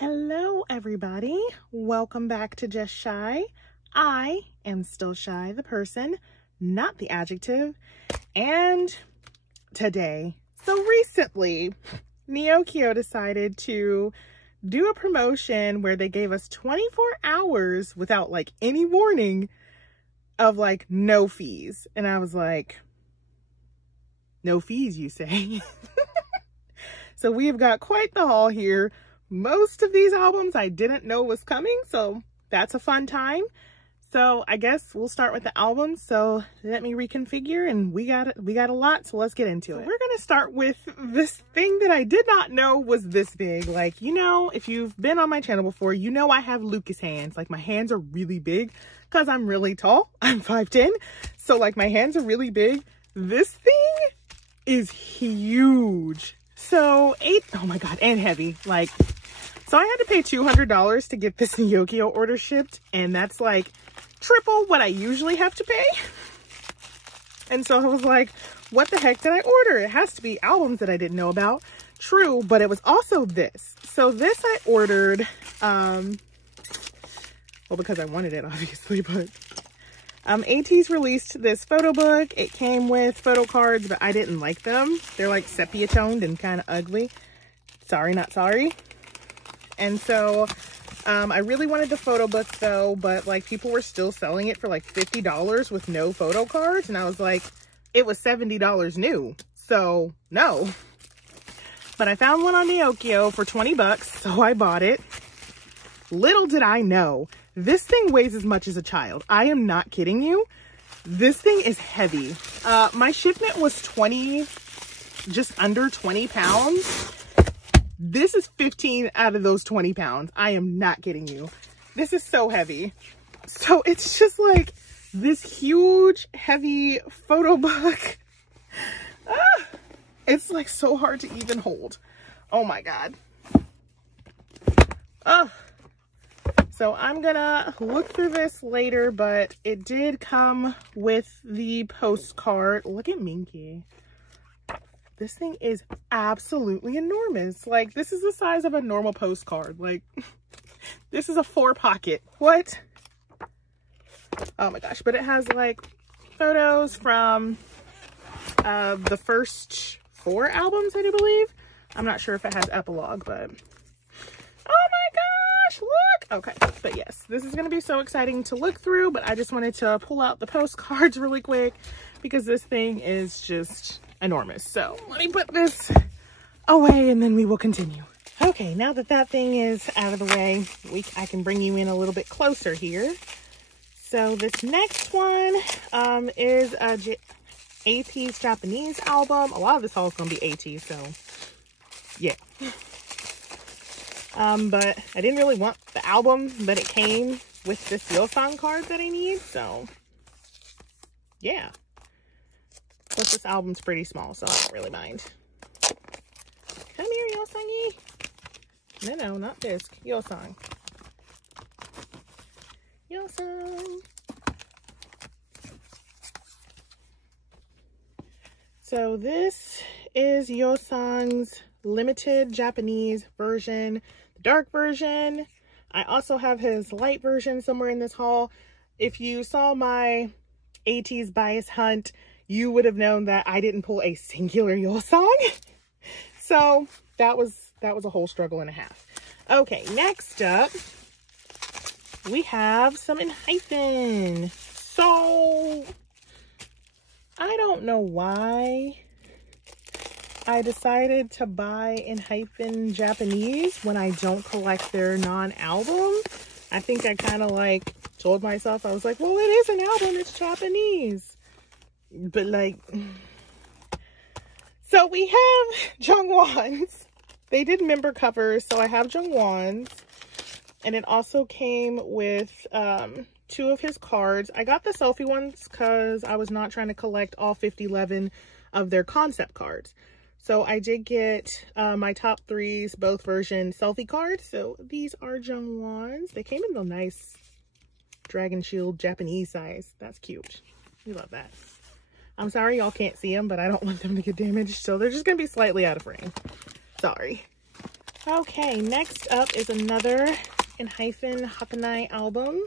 Hello everybody, welcome back to Just Shy. I am still shy, the person, not the adjective. And today, so recently, Neokyo decided to do a promotion where they gave us 24 hours without like any warning of like no fees. And I was like, no fees, you say? So we have got quite the haul here. Most of these albums I didn't know was coming, so that's a fun time. So I guess we'll start with the albums. So let me reconfigure, and we got a lot, so let's get into it. We're gonna start with this thing that I did not know was this big. Like, you know, if you've been on my channel before, you know I have Lucas hands. Like, my hands are really big because I'm really tall. I'm 5'10", so like my hands are really big. This thing is huge. So oh my god, and heavy. Like, so I had to pay $200 to get this Neokyo order shipped, and that's like triple what I usually have to pay. And so I was like, what the heck did I order? It has to be albums that I didn't know about. True, but it was also this. So this I ordered, well, because I wanted it, obviously, but Ateez released this photo book. It came with photo cards, but I didn't like them. They're like sepia toned and kind of ugly. Sorry, not sorry. And so I really wanted the photo book though, but like people were still selling it for like $50 with no photo cards. And I was like, it was $70 new. So no. But I found one on Neokyo for 20 bucks. So I bought it. Little did I know, this thing weighs as much as a child. I am not kidding you. This thing is heavy. My shipment was just under 20 pounds. This is 15 out of those 20 pounds. I am not kidding you. This is so heavy. So it's just like this huge, heavy photo book. It's like so hard to even hold. Oh my God. So I'm gonna look through this later, but it did come with the postcard. Look at Minky. This thing is absolutely enormous. Like, this is the size of a normal postcard. Like, this is a 4-pocket. What? Oh my gosh. But it has like photos from the first 4 albums, I do believe. I'm not sure if it has epilogue, but oh my gosh, look. Okay, but yes, this is gonna be so exciting to look through, but I just wanted to pull out the postcards really quick because this thing is just enormous. So let me put this away and then we will continue. Okay, now that that thing is out of the way, I can bring you in a little bit closer here. So this next one is a Ateez Japanese album. A lot of this haul is gonna be Ateez, so yeah. But I didn't really want the album, but it came with this Yeosang card that I need, so yeah. Plus this album's pretty small, so I don't really mind. Come here, Yeosangi. No, not disc. Yeosang. Yeosang. So this is Yeosang's limited Japanese version, the dark version. I also have his light version somewhere in this haul. If you saw my Ateez bias hunt, you would have known that I didn't pull a singular Yeosang. So that was a whole struggle and a half. Okay, next up, we have some in hyphen. So I don't know why I decided to buy in hyphen Japanese when I don't collect their non-album. I think I kind of like told myself, I was like, well, it is an album, it's Japanese. But like, so we have Jungwon's. They did member covers, so I have Jungwon's. And it also came with 2 of his cards. I got the selfie ones because I was not trying to collect all 5011 of their concept cards. So I did get my top 3s, both version selfie cards. So these are Jungwon's. They came in the nice Dragon Shield Japanese size. That's cute. We love that. I'm sorry y'all can't see them, but I don't want them to get damaged. So they're just going to be slightly out of frame. Sorry. Okay, next up is another Enhypen Hakanai album.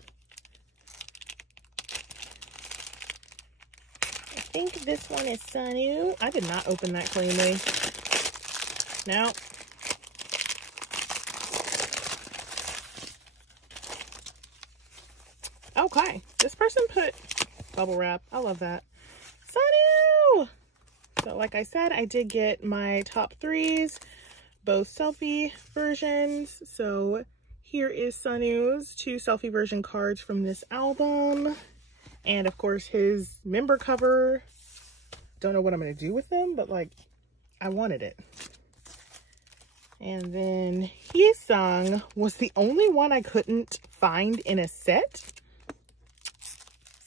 I think this one is Sanu. I did not open that cleanly. No. Okay, this person put bubble wrap. I love that. Sanu! So like I said, I did get my top threes, both selfie versions. So here is Sanu's 2 selfie version cards from this album. And of course his member cover. Don't know what I'm going to do with them, but like I wanted it. And then Hee-sung was the only one I couldn't find in a set.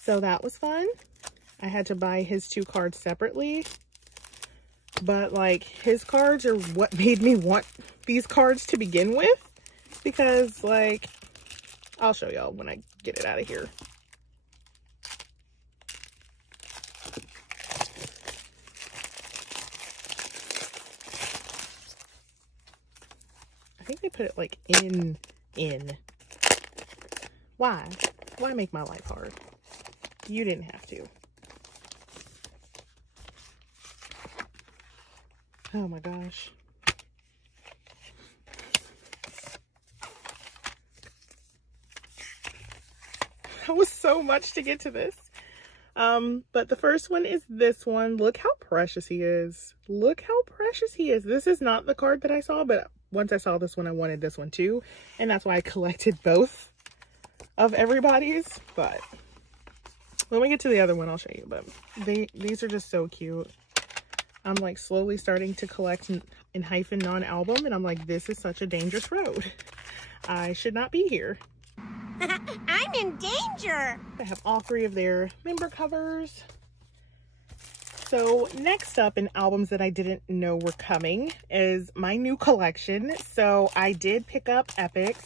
So that was fun. I had to buy his 2 cards separately. But like his cards are what made me want these cards to begin with. Because like, I'll show y'all when I get it out of here. I think they put it like in. Why? Why make my life hard? You didn't have to. Oh my gosh. That was so much to get to this. But the first one is this one. Look how precious he is. Look how precious he is. This is not the card that I saw, but once I saw this one, I wanted this one too. And that's why I collected both of everybody's. But when we get to the other one, I'll show you. But these are just so cute. I'm like slowly starting to collect Enhypen non-album, and I'm like, this is such a dangerous road. I should not be here. I'm in danger. I have all 3 of their member covers. So next up in albums that I didn't know were coming is my new collection. So I did pick up Epics.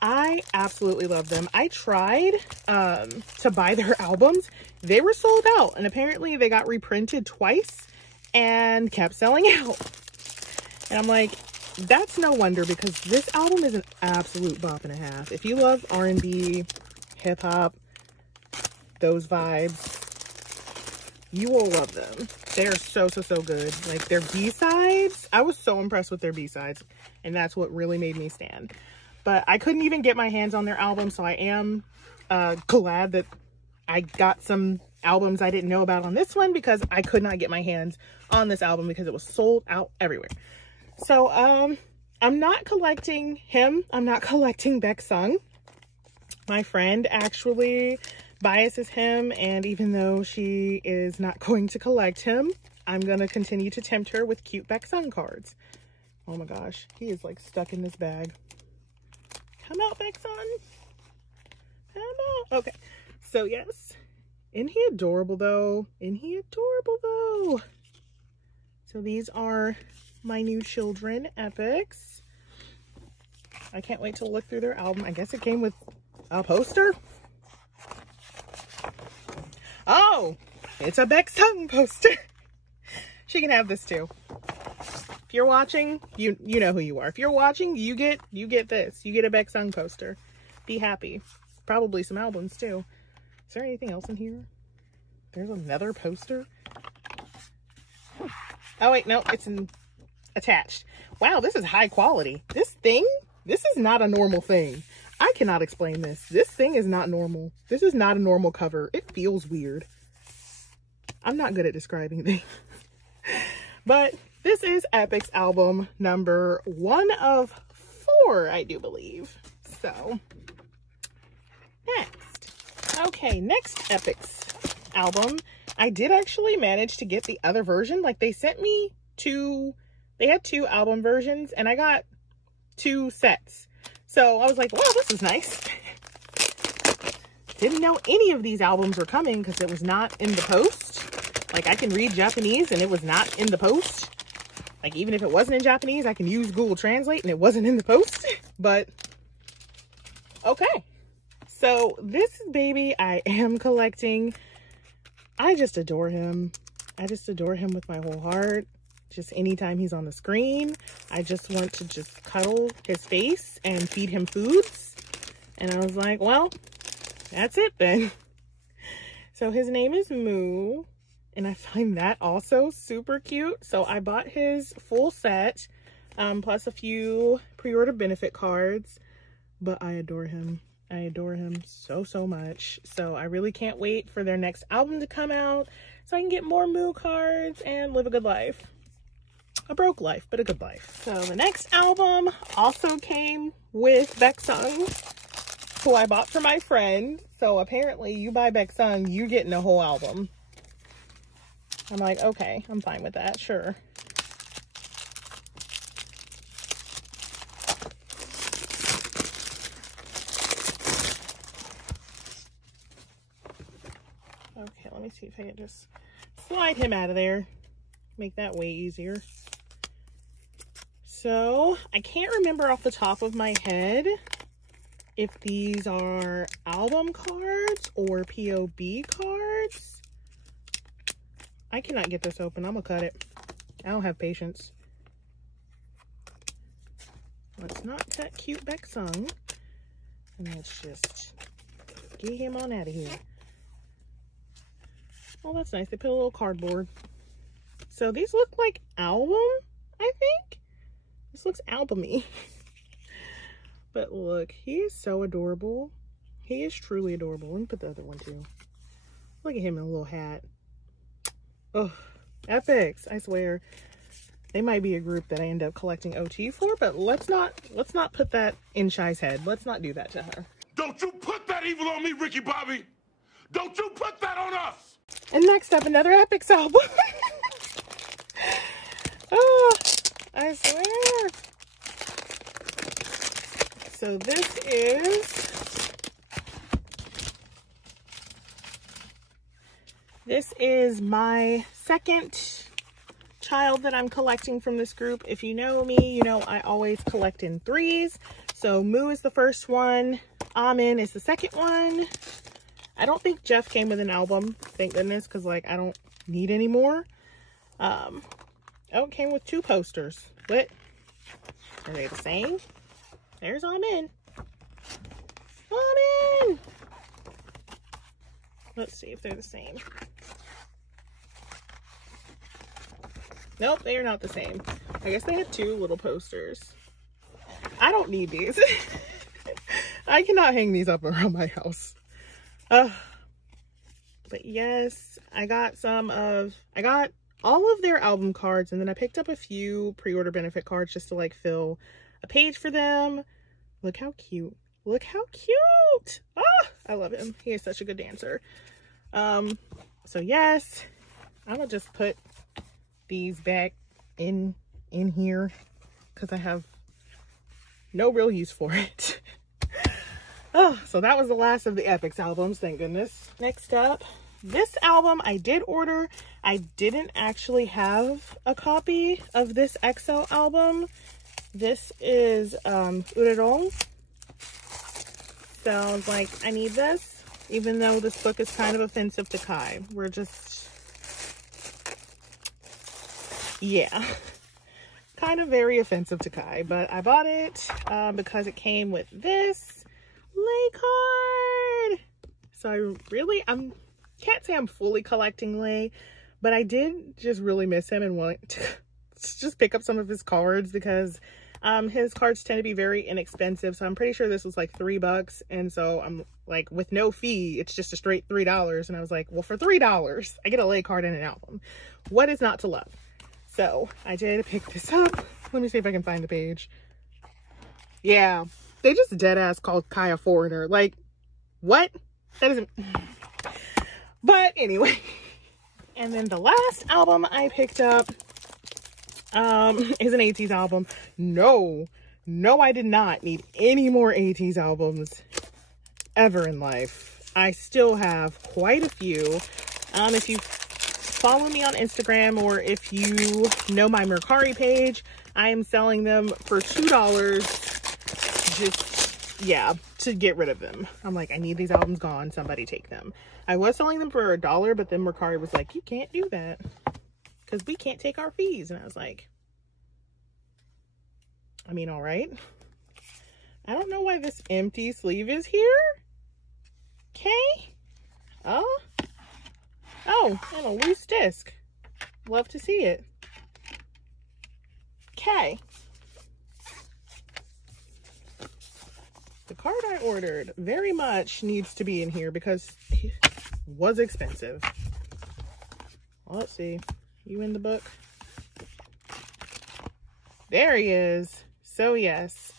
I absolutely love them. I tried to buy their albums. They were sold out, and apparently they got reprinted twice and kept selling out. And I'm like, that's no wonder, because this album is an absolute bop and a half. If you love R&B, hip-hop, those vibes, you will love them. They're so good. Like their B-sides, I was so impressed with their B-sides, and that's what really made me stand. But I couldn't even get my hands on their album, so I am glad that I got some albums I didn't know about on this one, because I could not get my hands on this album because it was sold out everywhere. So I'm not collecting him. I'm not collecting Baeksung. My friend actually biases him, and even though she is not going to collect him, I'm going to continue to tempt her with cute Baeksung cards. Oh my gosh, he is like stuck in this bag. Come out, Baeksung. Come out. Okay, so yes. Isn't he adorable though? Isn't he adorable though? So these are my new children Epics. I can't wait to look through their album. I guess it came with a poster. Oh, it's a Baeksung poster. She can have this too. If you're watching, you know who you are. If you're watching, you get this. You get a Baeksung poster. Be happy. Probably some albums too. Is there anything else in here? There's another poster. Oh wait, no, it's attached. Wow, this is high quality. This is not a normal thing. I cannot explain this. This thing is not normal. This is not a normal cover. It feels weird. I'm not good at describing things. But this is Epic's album number 1 of 4, I do believe. So, next. Okay, next Epic's album. I did actually manage to get the other version. Like, they sent me they had 2 album versions, and I got 2 sets. So I was like, wow, this is nice. Didn't know any of these albums were coming because it was not in the post. Like, I can read Japanese and it was not in the post. Like, even if it wasn't in Japanese, I can use Google Translate and it wasn't in the post. But, okay. So, this baby I am collecting. I just adore him. I just adore him with my whole heart. Just anytime he's on the screen, I just want to just cuddle his face and feed him foods. And I was like, well, that's it then. So his name is Moo, and I find that also super cute. So I bought his full set, plus a few pre-order benefit cards, but I adore him. I adore him so, so much. So I really can't wait for their next album to come out so I can get more Moo cards and live a good life. A broke life, but a good life. So the next album also came with Baeksung, who I bought for my friend. So apparently you buy Baeksung, you getting a whole album. I'm like, okay, I'm fine with that, sure. Okay, let me see if I can just slide him out of there. Make that way easier. So, I can't remember off the top of my head if these are album cards or POB cards. I cannot get this open. I'm gonna cut it. I don't have patience. Let's not cut cute Baeksung. And let's just get him on out of here. Oh, that's nice. They put a little cardboard. So these look like album, I think. This looks albumy. But look, he is so adorable. He is truly adorable. Let me put the other one too. Look at him in a little hat. Oh, epics, I swear. They might be a group that I end up collecting OT for, but let's not put that in Shy's head. Let's not do that to her. Don't you put that evil on me, Ricky Bobby! Don't you put that on us! And next up, another Epics album. Oh, I swear. So this is my second child that I'm collecting from this group. If you know me, you know I always collect in threes. So Moo is the first one. Amin is the second one. I don't think Jeff came with an album, thank goodness, because like I don't need any more. Oh, it came with 2 posters. What? Are they the same? There's Amin. Amin! Let's see if they're the same. Nope, they are not the same. I guess they had 2 little posters. I don't need these. I cannot hang these up around my house. But yes, I got all of their album cards, and then I picked up a few pre-order benefit cards just to like fill a page for them. Look how cute. Look how cute. Ah, I love him. He is such a good dancer. So yes, I'm gonna just put these back in here because I have no real use for it. Oh, so that was the last of the Epics albums, thank goodness. Next up, this album I did order. I didn't actually have a copy of this XL album. This is Urerong. Sounds like I need this, even though this book is kind of offensive to Kai. We're just, yeah, kind of very offensive to Kai, but I bought it because it came with this Lay card. So I can't say I'm fully collecting Lay, but I did just really miss him and want to just pick up some of his cards because his cards tend to be very inexpensive. So I'm pretty sure this was like $3, and so I'm like, with no fee, it's just a straight $3. And I was like, well, for $3 I get a Lay card and an album. What is not to love? So I did pick this up. Let me see if I can find the page. Yeah, they just dead ass called Kai a foreigner. Like, what? That isn't. But anyway. And then the last album I picked up is an Ateez album. No, I did not need any more Ateez albums ever in life. I still have quite a few. If you follow me on Instagram or if you know my Mercari page, I am selling them for $2. Just, yeah, to get rid of them. I'm like, I need these albums gone. Somebody take them. I was selling them for $1, but then Mercari was like, you can't do that. because we can't take our fees. And I was like, I mean, all right. I don't know why this empty sleeve is here. Okay. Oh, and a loose disc. Love to see it. Okay. The card I ordered very much needs to be in here because it was expensive. Well, let's see. You in the book? There he is. So yes.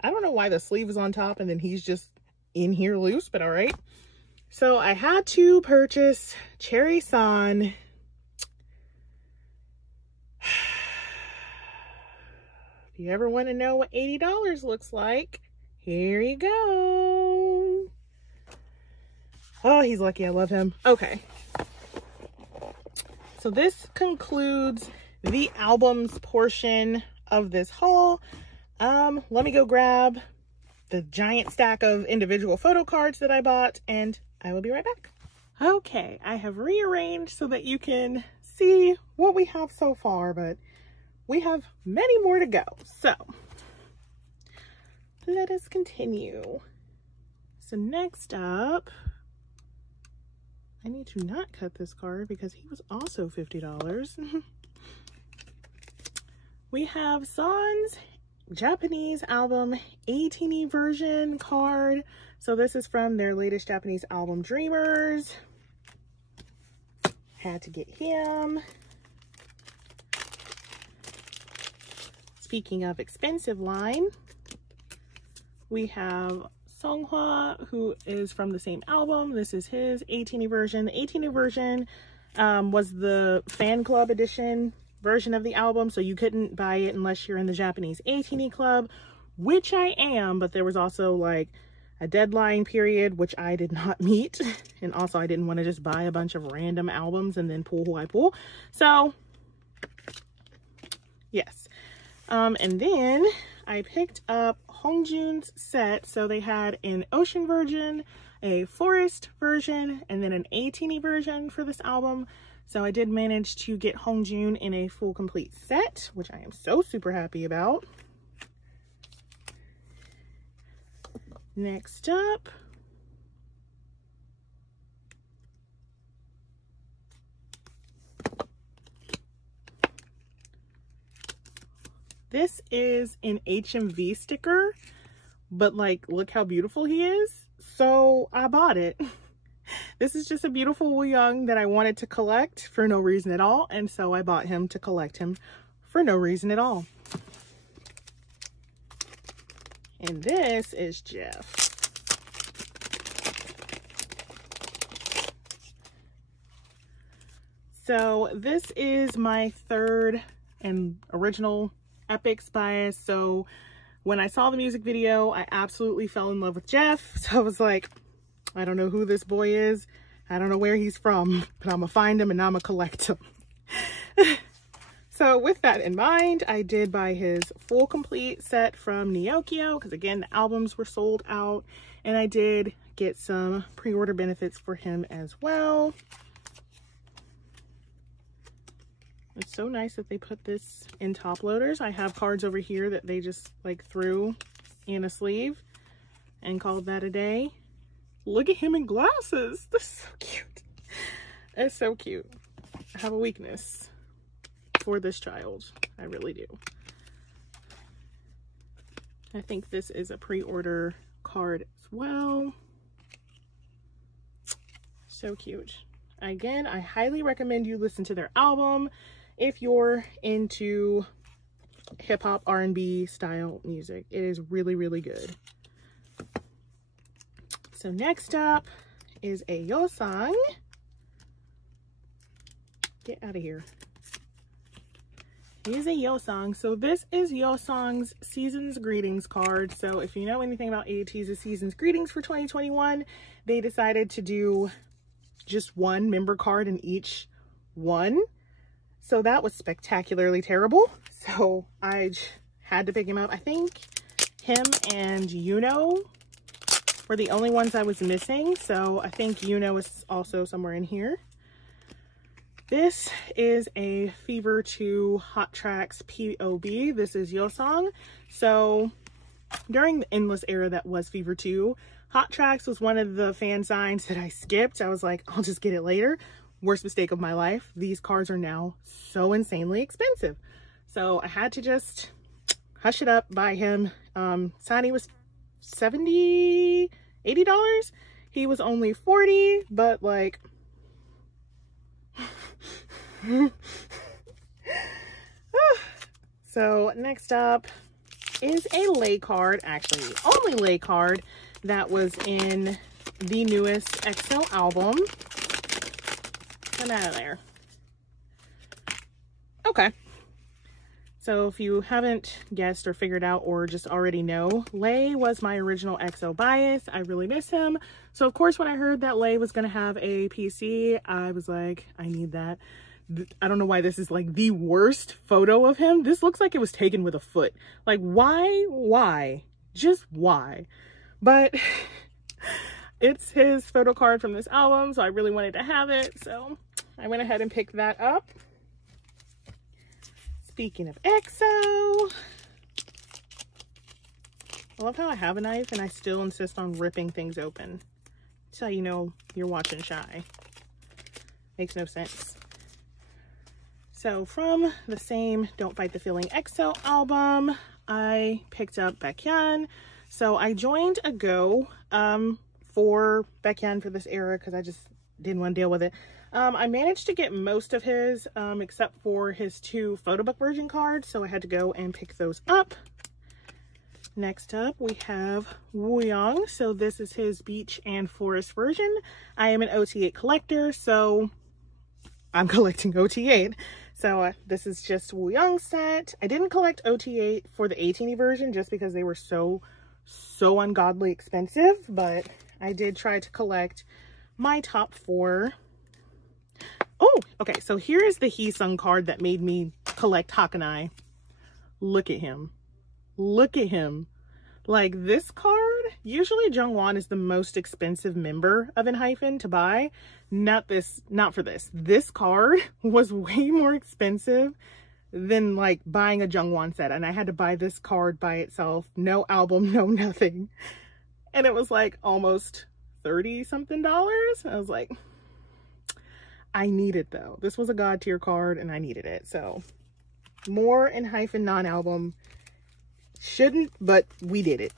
I don't know why the sleeve is on top and then he's just in here loose, but all right. So I had to purchase Cherry-san. If you ever want to know what $80 looks like, here you go. Oh, he's lucky. I love him. Okay. So this concludes the albums portion of this haul. Let me go grab the giant stack of individual photo cards that I bought, and I will be right back. Okay, I have rearranged so that you can see what we have so far, but we have many more to go. So let us continue. So next up, I need to not cut this card because he was also $50. We have San's Japanese album Ateez version card. So this is from their latest Japanese album, Dreamers. Had to get him. Speaking of expensive line, we have Songhwa, who is from the same album. This is his Ateez version. The Ateez version was the fan club edition version of the album, so you couldn't buy it unless you're in the Japanese Ateez club, which I am, but there was also like a deadline period which I did not meet, and also I didn't want to just buy a bunch of random albums and then pull who I pull. So yes, and then I picked up Hongjoon's set. So they had an ocean version, a forest version, and then an Ateez version for this album. So I did manage to get Hongjoon in a full complete set, which I am so super happy about. Next up, this is an HMV sticker, but like, look how beautiful he is. So I bought it. This is just a beautiful Woo Young that I wanted to collect for no reason at all. And so I bought him to collect him for no reason at all. And this is Jeff. So this is my third and original Epics bias. So when I saw the music video, I absolutely fell in love with Jeff. So I was like, I don't know who this boy is. I don't know where he's from, but I'm gonna find him and I'm gonna collect him. So with that in mind, I did buy his full complete set from Neokyo, because again, the albums were sold out, and I did get some pre-order benefits for him as well. It's so nice that they put this in top loaders. I have cards over here that they just like threw in a sleeve and called that a day. Look at him in glasses. This is so cute. It's so cute. I have a weakness for this child. I really do. I think this is a pre-order card as well. So cute. Again, I highly recommend you listen to their album if you're into hip-hop R&B style music. It is really, really good. So next up is a Yeosang. Get out of here. Here's a Yeosang. So this is Yeosang's Season's Greetings card. So if you know anything about Ateez's Season's Greetings for 2021, they decided to do just one member card in each one. So that was spectacularly terrible. So I had to pick him up. I think him and Yuno were the only ones I was missing. So I think Yuno is also somewhere in here. This is a Fever 2 Hot Tracks POB. This is Yosong. So during the endless era that was Fever 2, Hot Tracks was one of the fan signs that I skipped. I was like, I'll just get it later. Worst mistake of my life. These cards are now so insanely expensive. So I had to just hush it up, buy him. Sani was $70, $80. He was only $40, but like, so next up is a lay card, actually the only lay card that was in the newest EXO album. Come out of there. Okay. So if you haven't guessed or figured out or just already know, Lay was my original EXO bias. I really miss him. So of course, when I heard that Lay was going to have a PC, I was like, I need that. I don't know why this is like the worst photo of him. This looks like it was taken with a foot. Like, why? Just why? But it's his photo card from this album, so I really wanted to have it. So I went ahead and picked that up. Speaking of EXO, I love how I have a knife and I still insist on ripping things open. That's how you know you're watching Shy. Makes no sense. So from the same Don't Fight the Feeling EXO album, I picked up Baekhyun. So I joined a Go for Baekhyun for this era because I just didn't want to deal with it. I managed to get most of his, except for his 2 photobook version cards, so I had to go and pick those up. Next up, we have Wooyoung. So this is his beach and forest version. I am an OT8 collector, so I'm collecting OT8. So this is just Wooyoung set. I didn't collect OT8 for the 18 version just because they were so ungodly expensive, but I did try to collect my top 4. Oh, okay, so here is the Heesung card that made me collect Hakanai. Look at him. Look at him. Like, this card, usually Jungwon is the most expensive member of ENHYPEN to buy. Not for this. This card was way more expensive than like buying a Jungwon set. And I had to buy this card by itself. No album, no nothing. And it was like almost 30 something dollars. I was like, I need it though. This was a God tier card and I needed it. So more ENHYPEN non-album. Shouldn't, but we did it.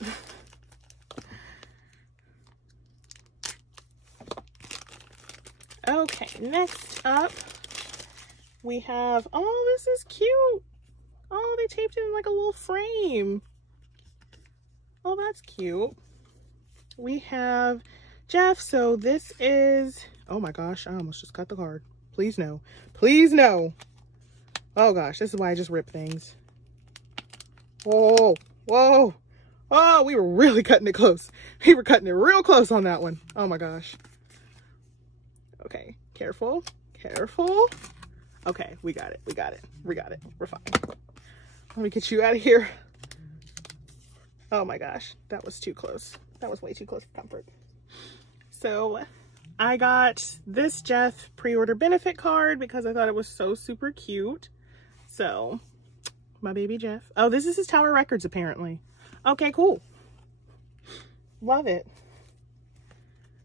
Okay, next up we have, oh, this is cute. Oh, they taped it in like a little frame. Oh, that's cute. We have Jeff. So this is, oh my gosh, I almost just cut the card. Please no. Please no. Oh gosh, this is why I just rip things. Whoa, whoa. Oh, we were really cutting it close. We were cutting it real close on that one. Oh my gosh. Okay, careful, careful. Okay, we got it, we got it, we got it. We're fine. Let me get you out of here. Oh my gosh, that was too close. That was way too close for comfort. So I got this Jeff pre-order benefit card because I thought it was so super cute. So my baby Jeff. Oh, this is his Tower Records apparently. Okay, cool. Love it.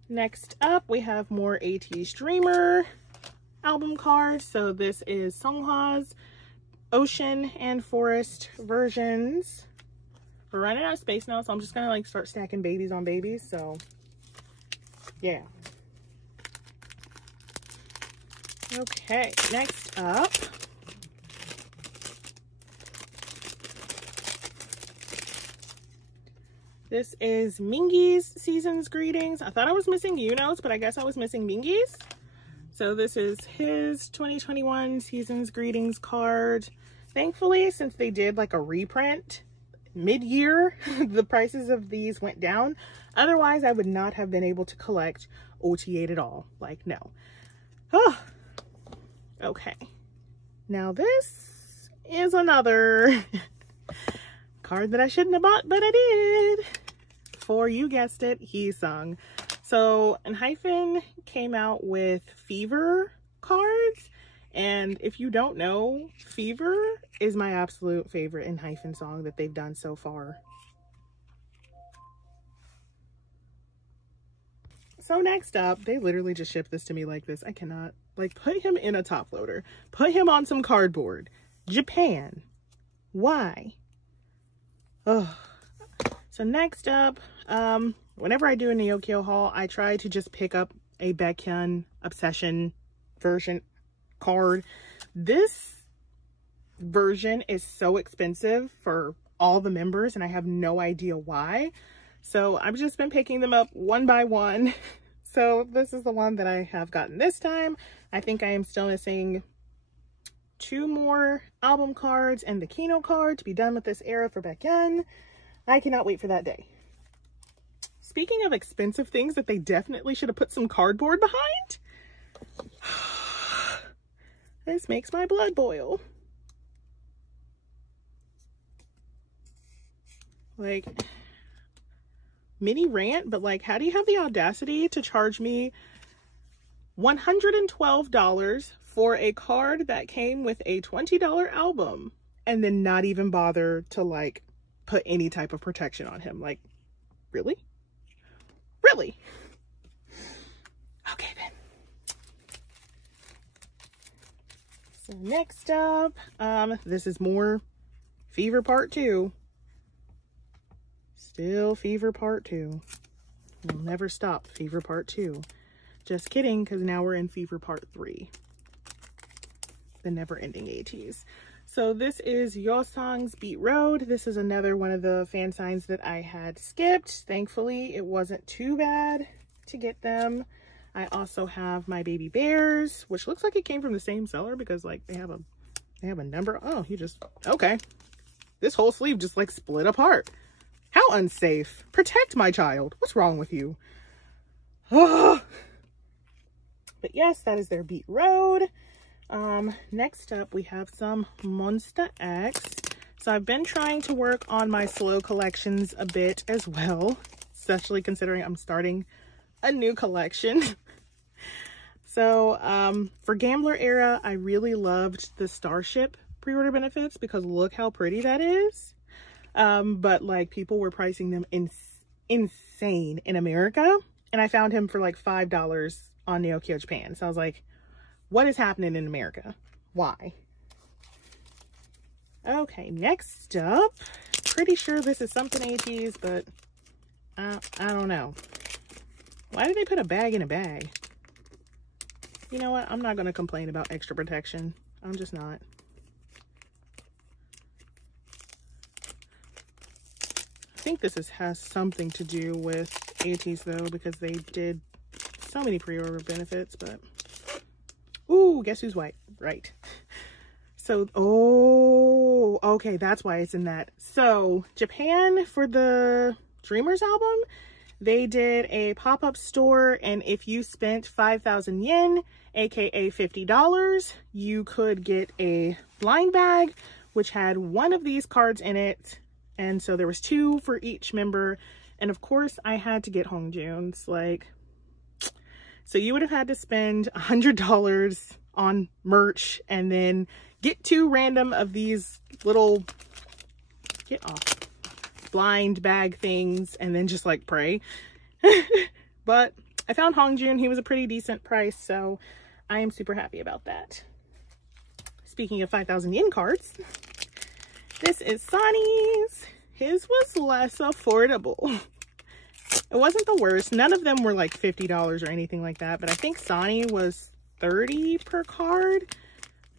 Next up, we have more Ateez Dreamer album cards. So this is Songhwa's ocean and forest versions. We're running out of space now, so I'm just gonna like start stacking babies on babies. So yeah. Okay, next up, this is Mingi's Season's Greetings. I thought I was missing Yuno's, but I guess I was missing Mingi's. So this is his 2021 Season's Greetings card. Thankfully, since they did like a reprint mid-year, the prices of these went down. Otherwise, I would not have been able to collect OT8 at all. Like, no. Oh. Okay. Now this is another card that I shouldn't have bought, but I did. For, you guessed it, Heesung. So ENHYPEN came out with Fever cards, And if you don't know, Fever is my absolute favorite in hyphen song that they've done so far. So next up, they literally just shipped this to me like this. I cannot, like, put him in a top loader. Put him on some cardboard. Japan. Why? Oh. So next up, whenever I do a Neokyo haul, I try to just pick up a Baekhyun Obsession version card. This version is so expensive for all the members, and I have no idea why. So I've just been picking them up one by one. So this is the one that I have gotten this time. I think I am still missing 2 more album cards and the Kino card to be done with this era for Baekhyun. I cannot wait for that day. Speaking of expensive things that they definitely should have put some cardboard behind, this makes my blood boil. Like, mini rant, but like, how do you have the audacity to charge me $112 for a card that came with a $20 album and then not even bother to like put any type of protection on him? Like, really? Really? Okay then. So next up, this is more Fever Part 2. Still Fever Part 2. We'll never stop Fever Part 2. Just kidding, because now we're in Fever Part 3. The never-ending Ateez. So this is Yeosang's Beat Road. This is another one of the fan signs that I had skipped. Thankfully, it wasn't too bad to get them. I also have my baby bears, which looks like it came from the same seller because like they have a number. Oh, you just, okay. This whole sleeve just like split apart. How unsafe. Protect my child. What's wrong with you? Oh. But yes, that is their Beat Road. Next up, we have some Monsta X. So I've been trying to work on my slow collections a bit as well, especially considering I'm starting a new collection. So for Gambler era, I really loved the Starship pre-order benefits because look how pretty that is. But like people were pricing them insane in America, and I found him for like $5 on Neokyo Japan. So I was like, what is happening in America? Why? Okay, next up, pretty sure this is something Ateez, but I don't know. Why did they put a bag in a bag? You know what? I'm not going to complain about extra protection. I'm just not. I think this has something to do with Ateez though, because they did so many pre-order benefits, but ooh, guess who's white? Right. So, oh, okay, that's why it's in that. So Japan, for the Dreamers album, they did a pop-up store, and if you spent 5,000 yen, aka $50, you could get a blind bag, which had one of these cards in it. And so there was 2 for each member. And of course I had to get Hongjoon's, like, so you would have had to spend $100 on merch and then get 2 random of these little, get off, blind bag things, and then just like pray. But I found Hongjoon. He was a pretty decent price, so I am super happy about that. Speaking of 5,000 yen cards, this is Sonny's. His was less affordable. It wasn't the worst. None of them were like $50 or anything like that, but I think Sonny was $30 per card,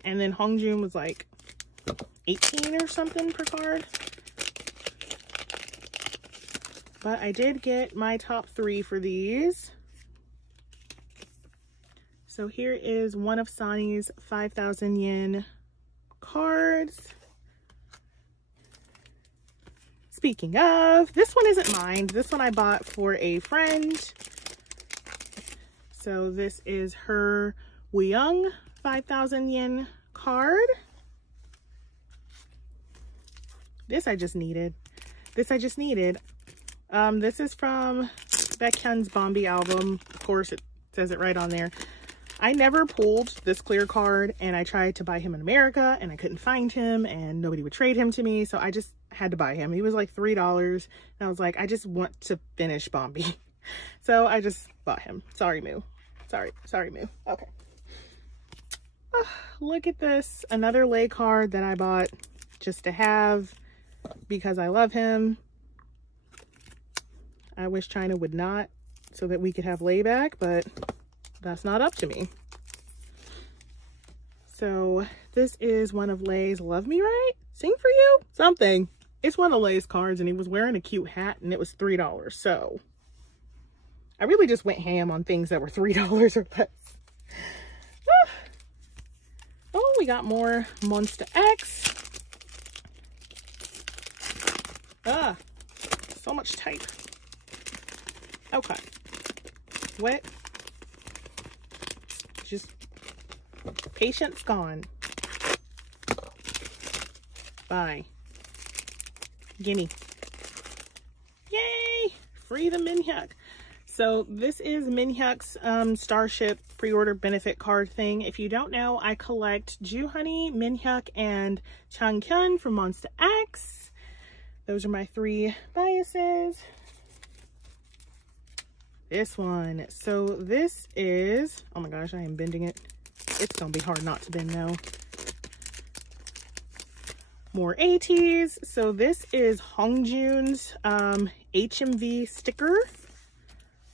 and then Hongjoon was like $18 or something per card. But I did get my top 3 for these. So here is one of Sonny's 5,000 yen cards. Speaking of, this one isn't mine. This one I bought for a friend. So this is her Wooyoung 5,000 yen card. This I just needed. This I just needed. This is from Baekhyun's Bombi album. Of course, it says it right on there. I never pulled this clear card, and I tried to buy him in America and I couldn't find him and nobody would trade him to me. So I just had to buy him. He was like $3 and I was like, I just want to finish Bombi. So I just bought him. Sorry, Moo. Sorry, Moo. Okay. Look at this. Another lay card that I bought just to have because I love him. I wish China would not, so that we could have layback, but that's not up to me. So this is one of Lay's Love Me Right? Sing for You? Something. It's one of Lay's cards, and he was wearing a cute hat, and it was $3. So I really just went ham on things that were $3 or less. Oh, we got more Monster X. So much tape. Okay. What? Just patience gone. Bye. Gimme. Yay! Free the Minhyuk. So this is Minhyuk's Starship pre-order benefit card thing. If you don't know, I collect Ju-Honey, Minhyuk, and Changkyun from Monster X. Those are my 3 biases. This one. So this is, oh my gosh, I am bending it. It's gonna be hard not to bend though. More Ateez. So this is Hongjoon's HMV sticker.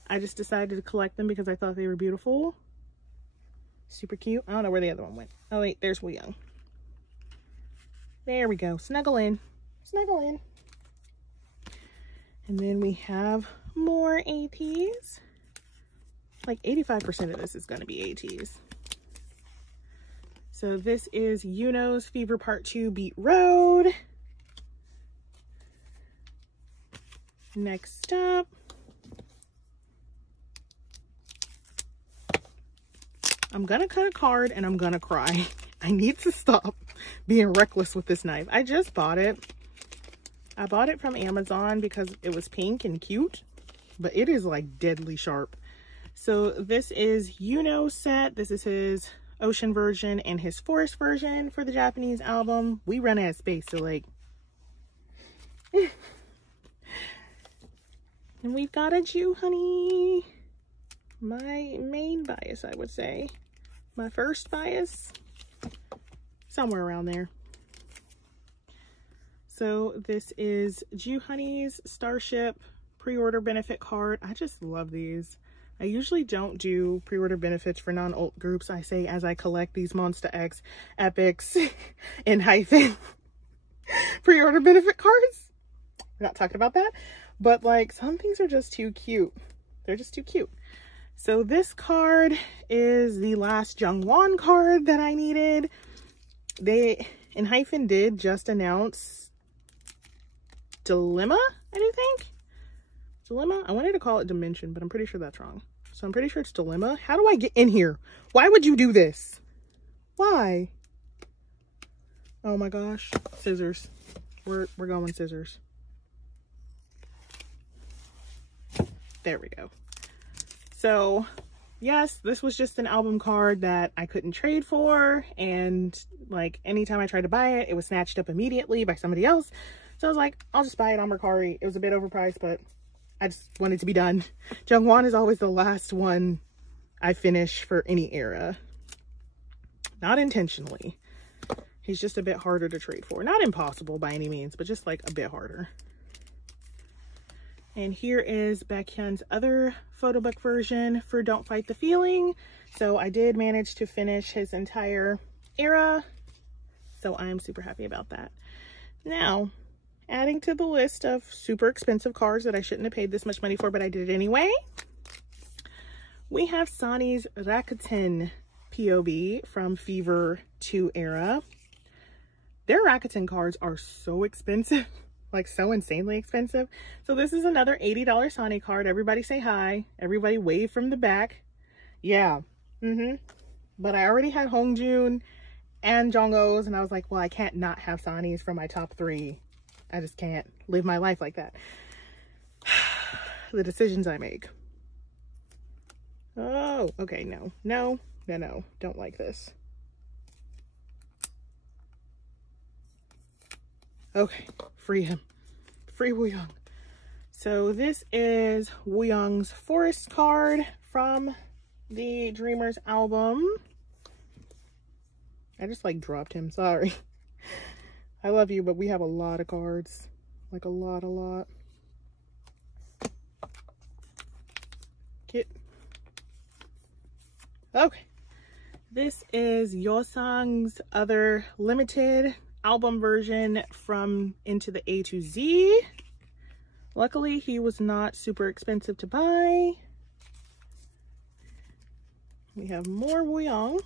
I just decided to collect them because I thought they were beautiful. Super cute. I don't know where the other one went. Oh wait, there's Wooyoung. There we go. Snuggle in. Snuggle in. And then we have more Ateez. Like 85% of this is going to be Ateez. So this is Yuno's Fever Part 2 Beat Road. Next up, I'm gonna cut a card and I'm gonna cry. I need to stop being reckless with this knife. I just bought it. I bought it from Amazon because it was pink and cute, but it is like deadly sharp. So this is Yuno's set. This is his ocean version and his forest version for the Japanese album. We run out of space, so like. And we've got a Ju-Honey. My main bias, I would say. My first bias. Somewhere around there. So this is Ju-Honey's Starship pre-order benefit card. I just love these. I usually don't do pre-order benefits for non-ult groups. I say as I collect these Monster X epics in hyphen pre-order benefit cards. We're not talking about that. But like some things are just too cute. They're just too cute. So this card is the last Jungwon card that I needed. They in hyphen did just announce Dilemma, I do think. Dilemma? I wanted to call it Dimension, but I'm pretty sure that's wrong. So I'm pretty sure it's Dilemma. How do I get in here? Why would you do this? Why? Oh my gosh. Scissors. We're going scissors. There we go. So yes, this was just an album card that I couldn't trade for. And like anytime I tried to buy it, it was snatched up immediately by somebody else. So I was like, I'll just buy it on Mercari. It was a bit overpriced, but I just wanted to be done. Jungwon is always the last one I finish for any era. Not intentionally. He's just a bit harder to trade for. Not impossible by any means, but just like a bit harder. And here is Baekhyun's other photo book version for Don't Fight the Feeling. So I did manage to finish his entire era. So I'm super happy about that. Now, adding to the list of super expensive cards that I shouldn't have paid this much money for, but I did it anyway. We have Sonny's Rakuten POV from Fever 2 era. Their Rakuten cards are so expensive. Like so insanely expensive. So this is another $80 Sonny card. Everybody say hi. Everybody wave from the back. Yeah. But I already had Hongjoon and Jongho's, and I was like, well, I can't not have Sonny's for my top 3. I just can't live my life like that. The decisions I make. Oh, okay, no. No, don't like this. Okay, free him. Free Wooyoung. So this is Wooyoung's Forest card from the Dreamers album. I just like dropped him, sorry. I love you, but we have a lot of cards. Like a lot. Get. Okay. This is Yeosang's other limited album version from Into the A to Z. Luckily, he was not super expensive to buy. We have more Wooyoung.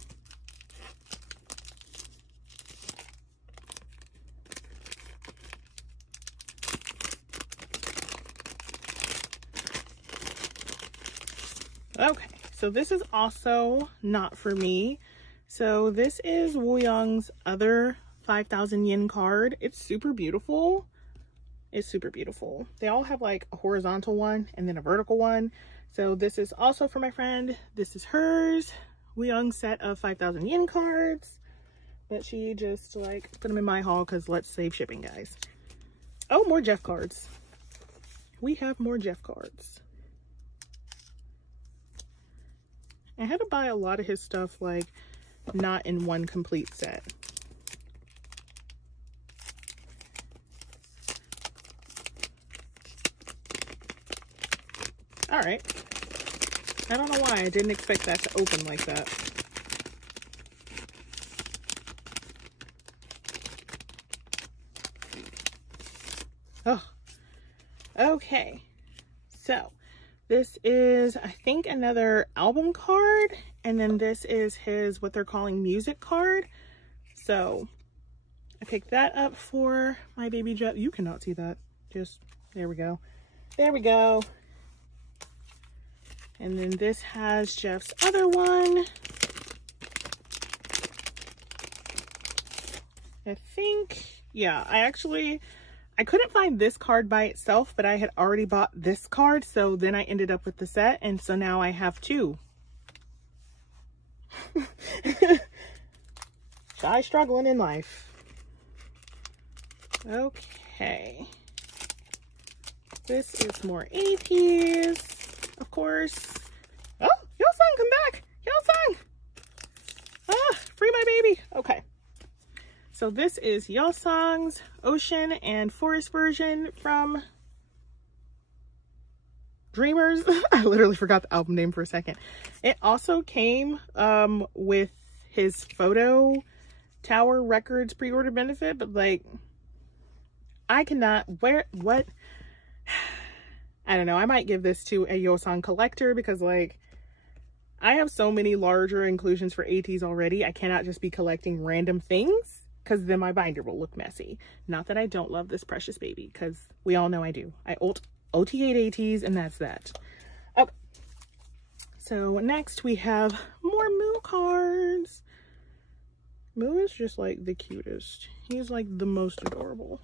Okay, so this is also not for me. So this is Wooyoung's other 5,000 yen card. It's super beautiful. It's super beautiful. They all have like a horizontal one and then a vertical one. So this is also for my friend. This is hers. Wooyoung's set of 5,000 yen cards. But she just like put them in my haul because let's save shipping, guys. Oh, more Jeff cards. We have more Jeff cards. I had to buy a lot of his stuff like not in one complete set. All right. I don't know why I didn't expect that to open like that. Oh, okay. So this is, I think, another album card. And then this is his, what they're calling music card. So I picked that up for my baby Jeff. You cannot see that. Just, there we go. There we go. And then this has Jeff's other one. I think, yeah, I couldn't find this card by itself, but I had already bought this card. So then I ended up with the set. And so now I have two. Shy struggling in life. Okay. This is more Ateez, of course. Oh, Yeosang, come back. Yeosang. Ah, free my baby. Okay. So this is Yeosang's Ocean and Forest version from Dreamers. I literally forgot the album name for a second. It also came with his Photo Tower Records pre-order benefit, but like I cannot what I don't know. I might give this to a Yeosang collector because like I have so many larger inclusions for Ateez already. I cannot just be collecting random things because then my binder will look messy. Not that I don't love this precious baby, because we all know I do. I OT8 Ateez and that's that. Okay. So next we have more Moo cards. Moo is just like the cutest. He's like the most adorable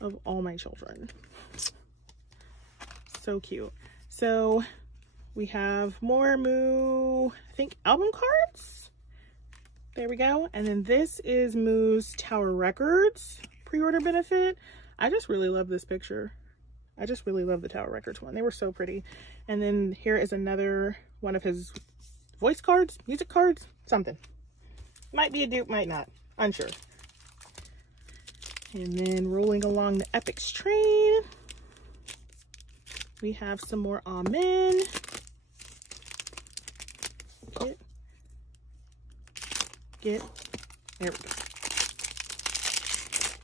of all my children. So cute. So we have more Moo, I think, album cards. There we go. And then this is Moo's Tower Records pre-order benefit. I just really love this picture. I just really love the Tower Records one. They were so pretty. And then here is another one of his voice cards, music cards, something. Might be a dupe, might not. Unsure. And then rolling along the Epics train, we have some more Amen. Get, there we go.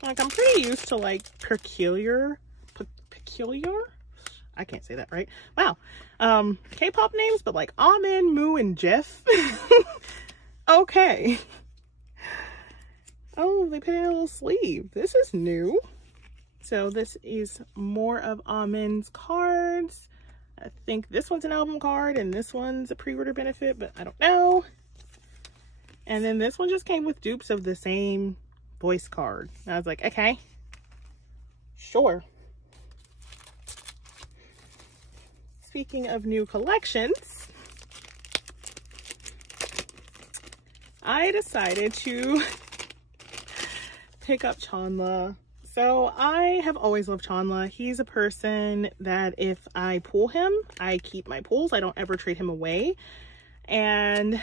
Like, I'm pretty used to like peculiar, I can't say that right. Wow. K-pop names, but like Amen, Moo, and Jeff. Okay. Oh, they put in a little sleeve. This is new. So this is more of Amen's cards. I think this one's an album card and this one's a pre-order benefit, but I don't know. And then this one just came with dupes of the same voice card. And I was like, okay, sure. Speaking of new collections, I decided to pick up Chandler. So I have always loved Chandler. He's a person that if I pull him, I keep my pulls. I don't ever trade him away. And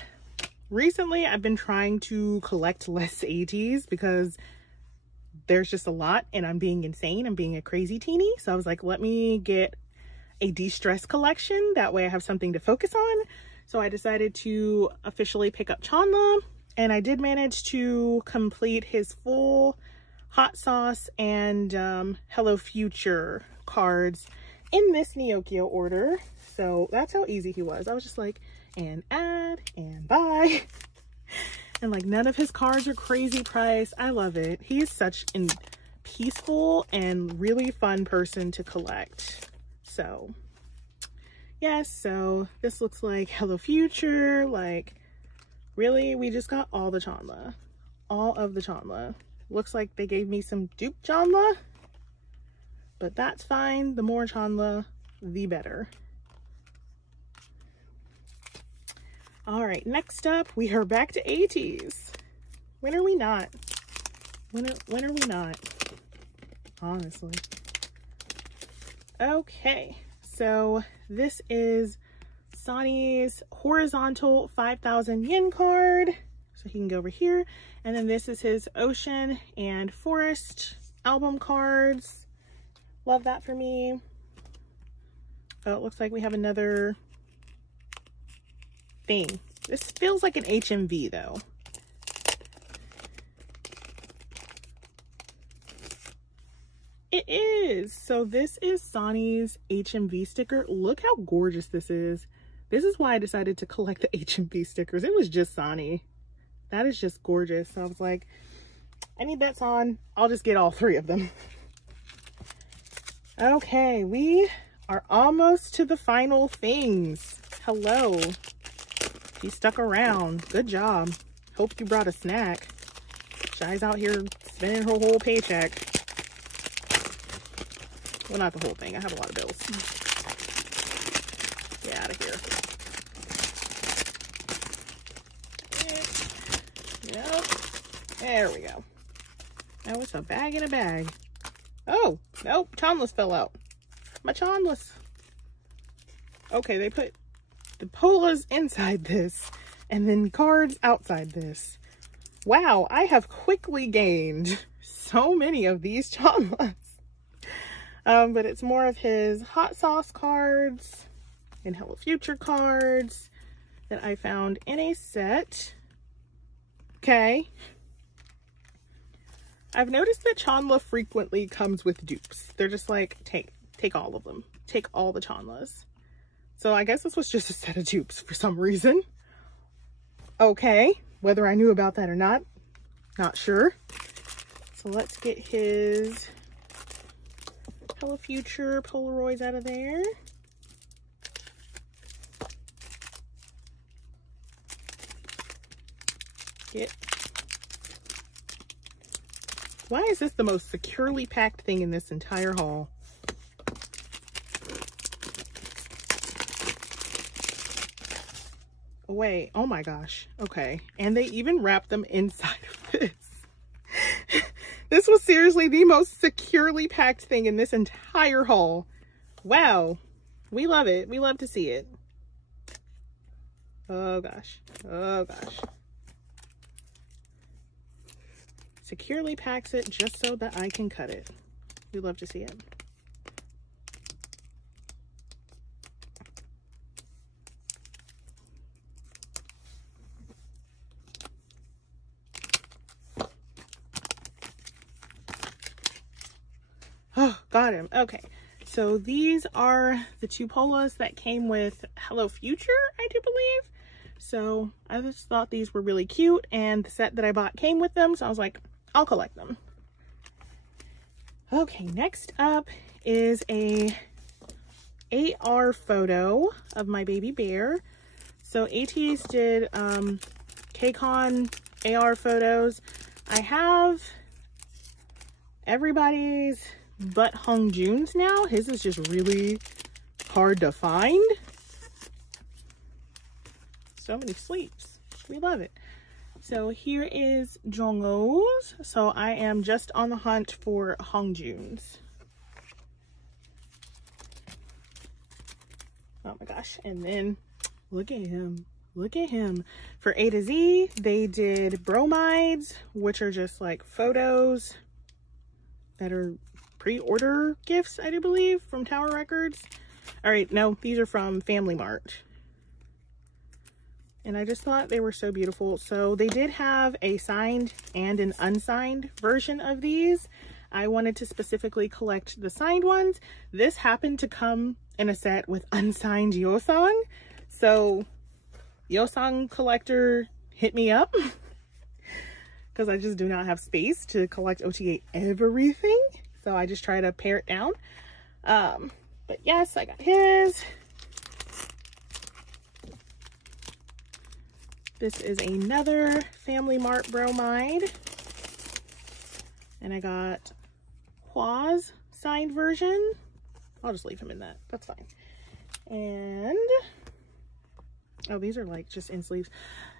recently I've been trying to collect less Ateez because there's just a lot and I'm being insane. I'm being a crazy teenie. So I was like, let me get a de-stress collection. That way I have something to focus on. So I decided to officially pick up Chandler, and I did manage to complete his full hot sauce and Hello Future cards in this Neokyo order. So that's how easy he was. I was just like, and add and buy. And like none of his cards are crazy price. I love it. He is such a peaceful and really fun person to collect. So yes, so this looks like Hello Future. Like really, we just got all the Chandler. All of the Chandler. Looks like they gave me some dupe Chandler, but that's fine. The more Chandler, the better. All right, next up, we are back to Ateez. When are we not? When are we not? Honestly. Okay, so this is Sonny's horizontal 5,000 yen card. So he can go over here. And then this is his Ocean and Forest album cards. Love that for me. Oh, it looks like we have another thing. This feels like an HMV though. It is. So this is Sonny's HMV sticker. Look how gorgeous this is. This is why I decided to collect the HMV stickers. It was just Sonny. That is just gorgeous. So I was like, any bets on? I'll just get all three of them. Okay, we are almost to the final things. Hello. You stuck around. Good job. Hope you brought a snack. Shy's out here spending her whole paycheck. Well, not the whole thing. I have a lot of bills. Get out of here. Yep. There we go. Now it's a bag in a bag. Oh, nope. Chandless fell out. My Chandless. Okay, they put the Polas inside this and then cards outside this. Wow, I have quickly gained so many of these Chandless. But it's more of his hot sauce cards and Hello Future cards that I found in a set. Okay. I've noticed that Chandler frequently comes with dupes. They're just like, take all of them. Take all the Chandlers. So I guess this was just a set of dupes for some reason. Okay. Whether I knew about that or not sure. So let's get his Hello Future Polaroids out of there. Why is this the most securely packed thing in this entire haul? Wait, oh my gosh. Okay. And they even wrapped them inside of this. This was seriously the most securely packed thing in this entire haul. Wow. We love it. We love to see it. Oh gosh. Oh gosh. Securely packs it just so that I can cut it. We love to see it. Oh, got him. Okay. So these are the two polos that came with Hello Future, I do believe. So I just thought these were really cute and the set that I bought came with them. So I was like, I'll collect them. Okay, next up is a AR photo of my baby bear. So Ateez did KCON AR photos. I have everybody's but Hung Jun's now. His is just really hard to find. So many sleeps. We love it. So here is Jongho's. So I am just on the hunt for Hongjoon's. Oh my gosh. And then look at him. Look at him. For A to Z, they did bromides, which are just like photos that are pre-order gifts, I do believe, from Tower Records. All right, no, these are from Family Mart. And I just thought they were so beautiful. So they did have a signed and an unsigned version of these. I wanted to specifically collect the signed ones. This happened to come in a set with unsigned Yeosang. So Yeosang collector, hit me up. Because I just do not have space to collect OTA everything. So I just try to pare it down. But yes, I got his. This is another Family Mart bromide. And I got Hwa's signed version. I'll just leave him in that. That's fine. And oh, these are like just in sleeves.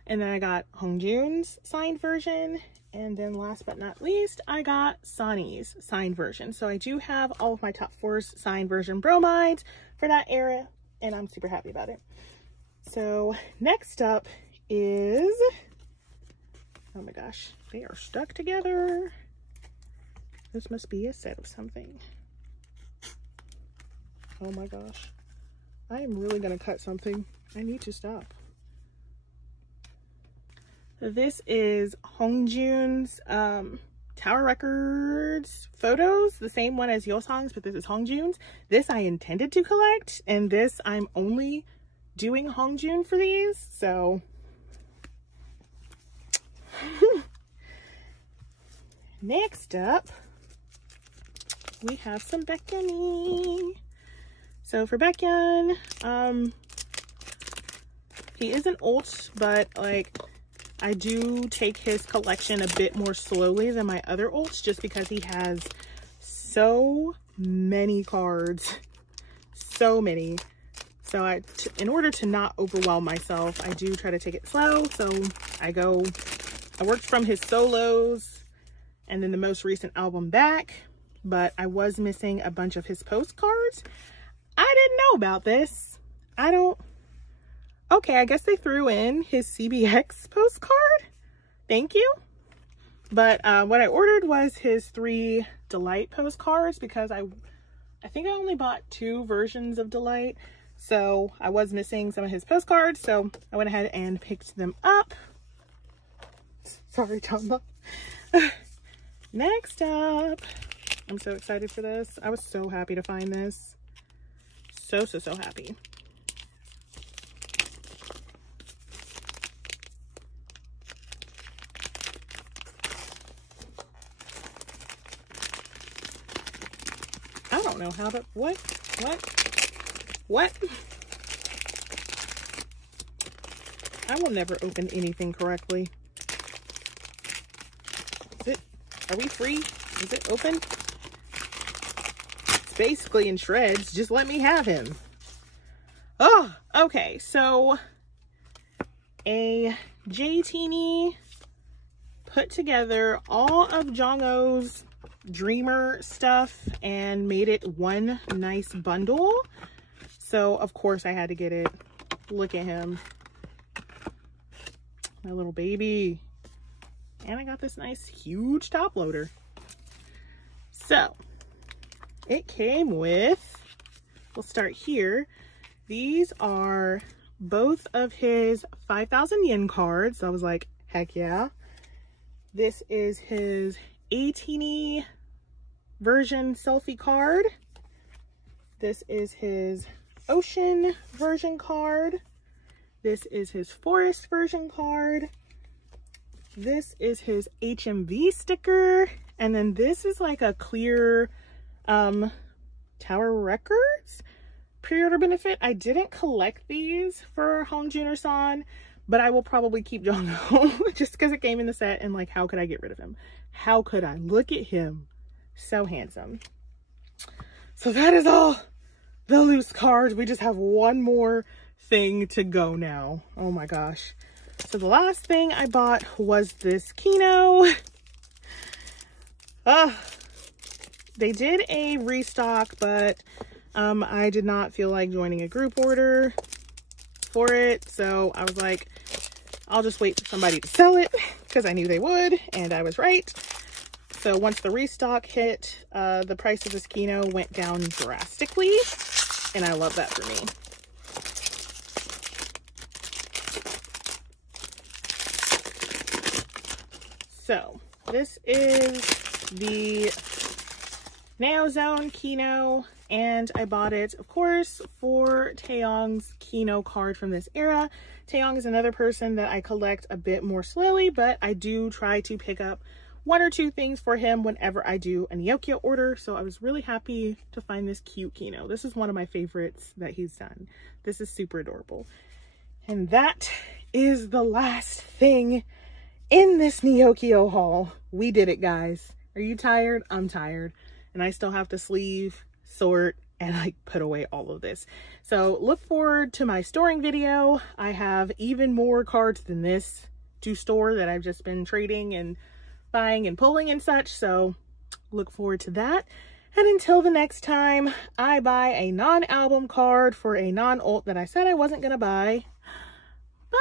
And then I got Hongjoon's signed version. And then last but not least, I got Sonny's signed version. So I do have all of my top 4's signed version bromides for that era. And I'm super happy about it. So next up is, oh my gosh, they are stuck together. This must be a set of something. Oh my gosh. I am really gonna cut something. I need to stop. This is Hongjoon's Tower Records photos, the same one as Yeosang's, but this is Hongjoon's. This I intended to collect, and this I'm only doing Hongjoon for these, so next up we have some Baekhyun. So for Baekhyun, he is an ult, but like I do take his collection a bit more slowly than my other ults just because he has so many cards, so many. So in order to not overwhelm myself, I do try to take it slow. So I worked from his solos and then the most recent album back, but I was missing a bunch of his postcards. I didn't know about this. Okay, I guess they threw in his CBX postcard. Thank you. But what I ordered was his 3 Delight postcards because I think I only bought 2 versions of Delight. So I was missing some of his postcards. So I went ahead and picked them up. Sorry, Tomba. Next up, I'm so excited for this. I was so happy to find this. So happy. I don't know how to, what? I will never open anything correctly. Are we free? Is it open? It's basically in shreds. Just let me have him. Oh, okay. So a J-Teeny put together all of Jongho's Dreamer stuff and made it one nice bundle. So of course I had to get it. Look at him. My little baby. And I got this nice huge top loader. So it came with, we'll start here. These are both of his 5,000 yen cards. I was like, heck yeah. This is his A-Teeny version selfie card. This is his Ocean version card. This is his Forest version card. This is his HMV sticker. And then this is like a clear Tower Records pre-order benefit. I didn't collect these for Hongjoon or Son, but I will probably keep Jongho just because it came in the set, and like, how could I get rid of him? How could I? Look at him. So handsome. So that is all the loose cards. We just have one more thing to go now. Oh my gosh. So the last thing I bought was this Kino. They did a restock, but I did not feel like joining a group order for it. So I was like, I'll just wait for somebody to sell it because I knew they would, and I was right. So once the restock hit, the price of this Kino went down drastically, and I love that for me. So this is the Neozone Kino, and I bought it, of course, for Taeyong's Kino card from this era. Taeyong is another person that I collect a bit more slowly, but I do try to pick up 1 or 2 things for him whenever I do a Neokyo order. So I was really happy to find this cute Kino. This is one of my favorites that he's done. This is super adorable. And that is the last thing in this Neokyo haul. We did it, guys. Are you tired? I'm tired. And I still have to sleeve, sort, and like put away all of this. So look forward to my storing video. I have even more cards than this to store that I've just been trading and buying and pulling and such. So look forward to that. And until the next time I buy a non-album card for a non-ult that I said I wasn't gonna buy, bye.